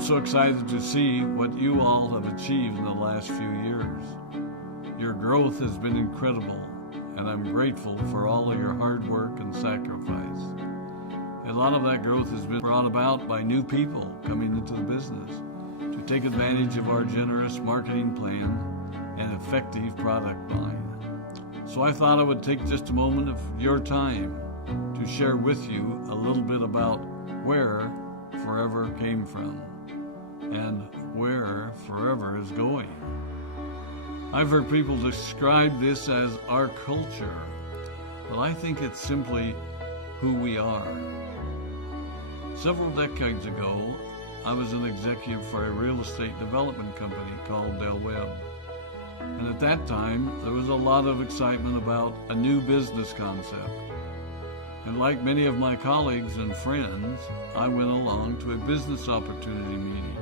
I'm so excited to see what you all have achieved in the last few years. Your growth has been incredible, and I'm grateful for all of your hard work and sacrifice. A lot of that growth has been brought about by new people coming into the business to take advantage of our generous marketing plan and effective product line. So I thought I would take just a moment of your time to share with you a little bit about where Forever came from and where Forever is going. I've heard people describe this as our culture, but I think it's simply who we are. Several decades ago, I was an executive for a real estate development company called Del Webb. And at that time, there was a lot of excitement about a new business concept. And like many of my colleagues and friends, I went along to a business opportunity meeting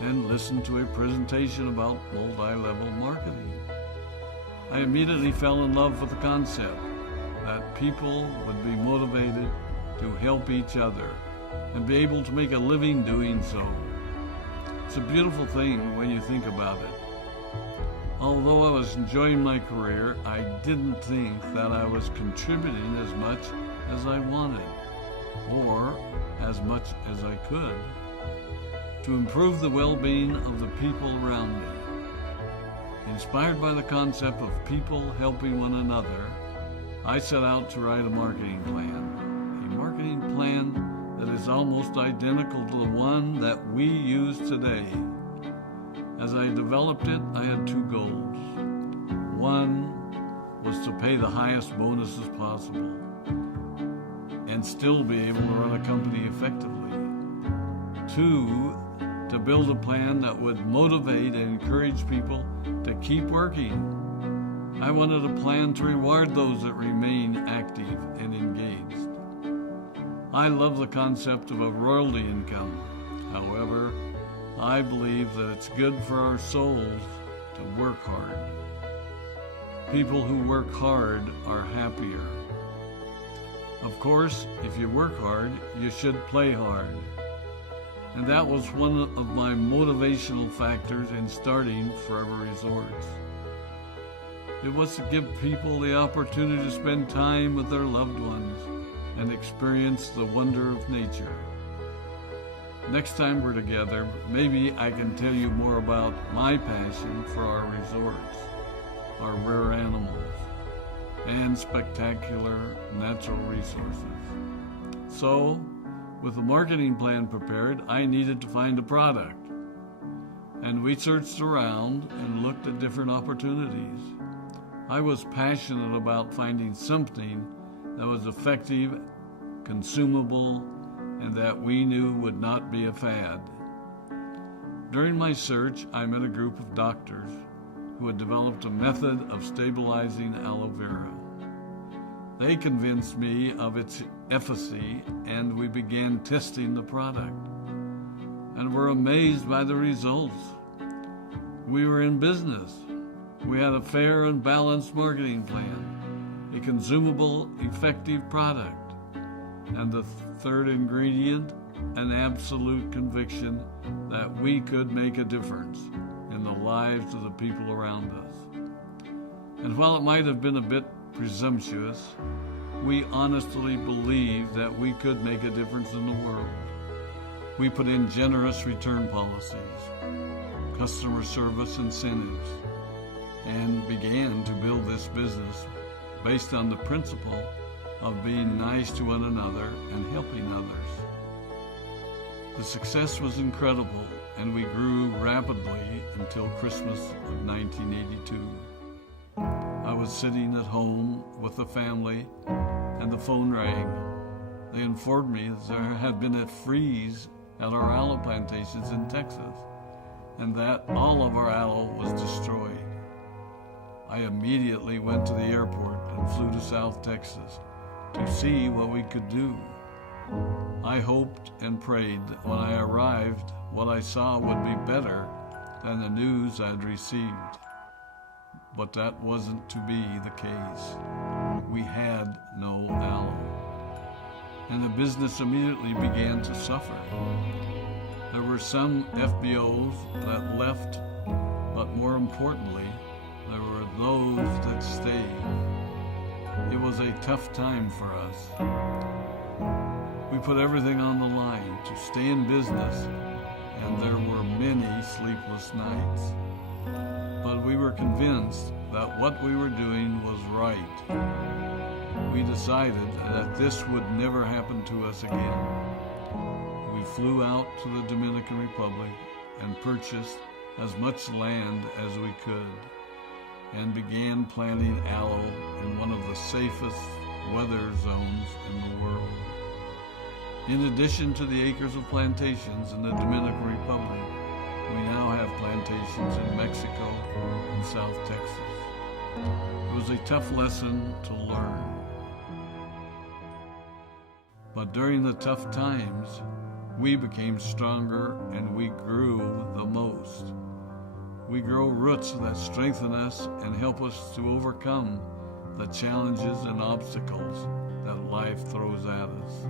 and listened to a presentation about multi-level marketing. I immediately fell in love with the concept that people would be motivated to help each other and be able to make a living doing so. It's a beautiful thing when you think about it. Although I was enjoying my career, I didn't think that I was contributing as much as I wanted, or as much as I could, to improve the well-being of the people around me. Inspired by the concept of people helping one another, I set out to write a marketing plan that is almost identical to the one that we use today. As I developed it, I had two goals. One was to pay the highest bonuses possible and still be able to run a company effectively. Two, to build a plan that would motivate and encourage people to keep working. I wanted a plan to reward those that remain active and engaged. I love the concept of a royalty income. However, I believe that it's good for our souls to work hard. People who work hard are happier. Of course, if you work hard, you should play hard. And that was one of my motivational factors in starting Forever Resorts. It was to give people the opportunity to spend time with their loved ones and experience the wonder of nature. Next time we're together, maybe I can tell you more about my passion for our resorts, our rare animals, and spectacular natural resources. So, with the marketing plan prepared, I needed to find a product. And we searched around and looked at different opportunities. I was passionate about finding something that was effective, consumable, and that we knew would not be a fad. During my search, I met a group of doctors who had developed a method of stabilizing aloe vera. They convinced me of its efficacy, and we began testing the product, and were amazed by the results. We were in business. We had a fair and balanced marketing plan, a consumable, effective product, and the third ingredient, an absolute conviction that we could make a difference in the lives of the people around us. And while it might have been a bit presumptuous, we honestly believed that we could make a difference in the world. We put in generous return policies, customer service incentives, and began to build this business based on the principle of being nice to one another and helping others. The success was incredible, and we grew rapidly until Christmas of 1982. I was sitting at home with the family, and the phone rang. They informed me that there had been a freeze at our aloe plantations in Texas, and that all of our aloe was destroyed. I immediately went to the airport and flew to South Texas to see what we could do. I hoped and prayed that when I arrived, what I saw would be better than the news I'd received. But that wasn't to be the case. We had no aloe, and the business immediately began to suffer. There were some FBOs that left, but more importantly, there were those that stayed. It was a tough time for us. We put everything on the line to stay in business, and there were many sleepless nights. But we were convinced that what we were doing was right. We decided that this would never happen to us again. We flew out to the Dominican Republic and purchased as much land as we could and began planting aloe in one of the safest weather zones in the world. In addition to the acres of plantations in the Dominican Republic, we now have plantations in Mexico and South Texas. It was a tough lesson to learn. But during the tough times, we became stronger and we grew the most. We grow roots that strengthen us and help us to overcome the challenges and obstacles that life throws at us.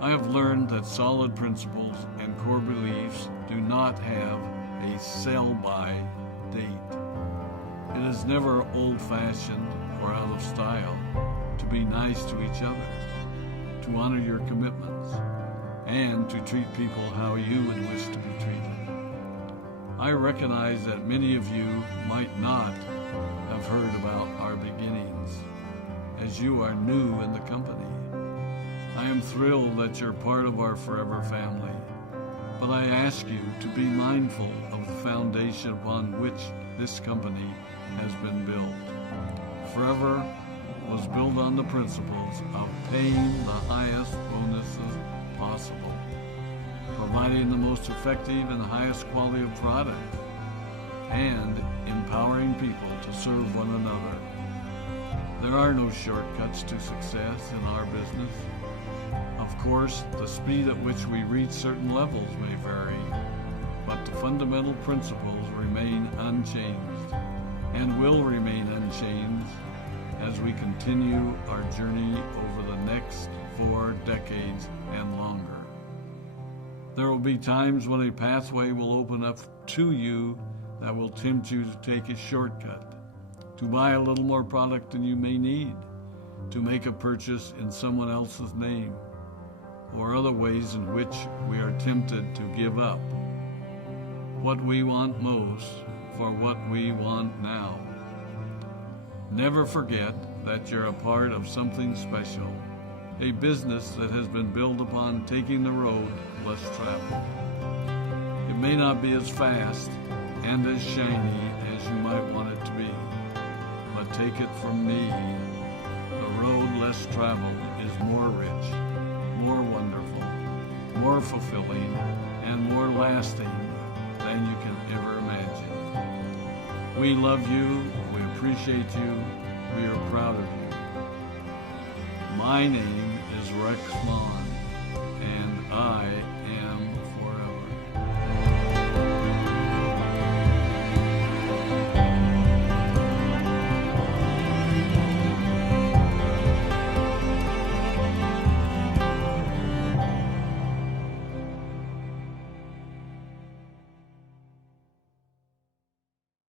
I have learned that solid principles and core beliefs do not have a sell-by date. It is never old-fashioned or out of style to be nice to each other, to honor your commitments, and to treat people how you would wish to be treated. I recognize that many of you might not have heard about our beginnings, as you are new in the company. I am thrilled that you're part of our forever family, but I ask you to be mindful of the foundation upon which this company has been built. Forever was built on the principles of paying the highest bonuses possible, providing the most effective and highest quality of product, and empowering people to serve one another. There are no shortcuts to success in our business. Of course, the speed at which we reach certain levels may vary, but the fundamental principles remain unchanged and will remain unchanged as we continue our journey over the next 4 decades and longer. There will be times when a pathway will open up to you that will tempt you to take a shortcut, to buy a little more product than you may need, to make a purchase in someone else's name, or other ways in which we are tempted to give up what we want most for what we want now. Never forget that you're a part of something special, a business that has been built upon taking the road less traveled. It may not be as fast and as shiny as you might want it to be, but take it from me, the road less traveled is more rich, more wonderful, more fulfilling, and more lasting than you can ever imagine. We love you, we appreciate you, we are proud of you. My name is Rex Maughan, and I am